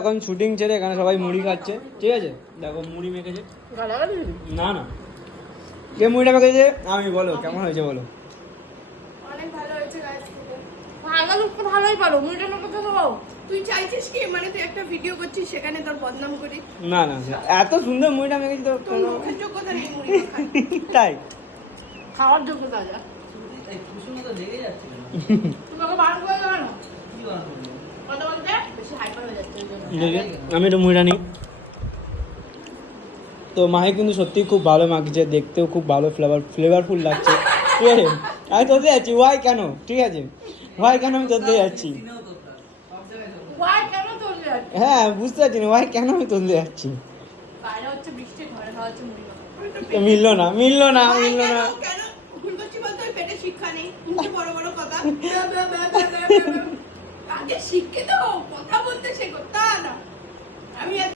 এখন শুটিং ছেড়ে এখানে সবাই মুড়ি খাচ্ছে, ঠিক আছে? দেখো মুড়ি মেখেছে। না না, কে মুড়িটা মেখেছে? আমি। বলো কেমন হয়েছে বলো। অনেক ভালো হয়েছে গাইস। ভালো তো ভালোই পারো, মুড়িটা মেখে তো দাও। তুই চাইছিস কি মানে তুই একটা ভিডিও করছিস সেখানে তোর বদনাম করি? না না, এত সুন্দর মুড়িটা মেখেছি তো তোর মুখের যোগ্যতা নেই মুড়ি মাখার। তাই খাওয়ার যোগ্যতা যা। এই কুসুমে তো লেগে যাচ্ছে না। তোমাকে বার করে দেবো না। কি বার করবে? কথা বলতে বেশি হাইপার হয়ে যাচ্ছে ওই জন্য। আমি একটু মুড়িটা নিই। তো মাহি কিন্তু সত্যি খুব ভালো মাখছে, দেখতেও খুব ভালো ফ্লেভারফুল লাগছে, ঠিক আছে? আমি তোতে যাচ্ছি, ওয়াই কেন, ঠিক আছে? ওয়াই কেন আমি তোতে যাচ্ছি? দিনেও তো তার। সব জায়গায় তো। ওয়াই কেন চলে যাচ্ছে? হ্যাঁ বুঝতে পারছি না ওয়াই কেন আমি তোতে যাচ্ছি। বাইরে হচ্ছে বৃষ্টি, ঘরে খাওয়া হচ্ছে মুড়ি মাখা। তো মিললো না। কেন ভুল করছি বলতে ওই পেটে শিক্ষা নেই, কিন্তু বড় বড় কথা। আগে শিখে তো কথা বলতে শেখো, তা না।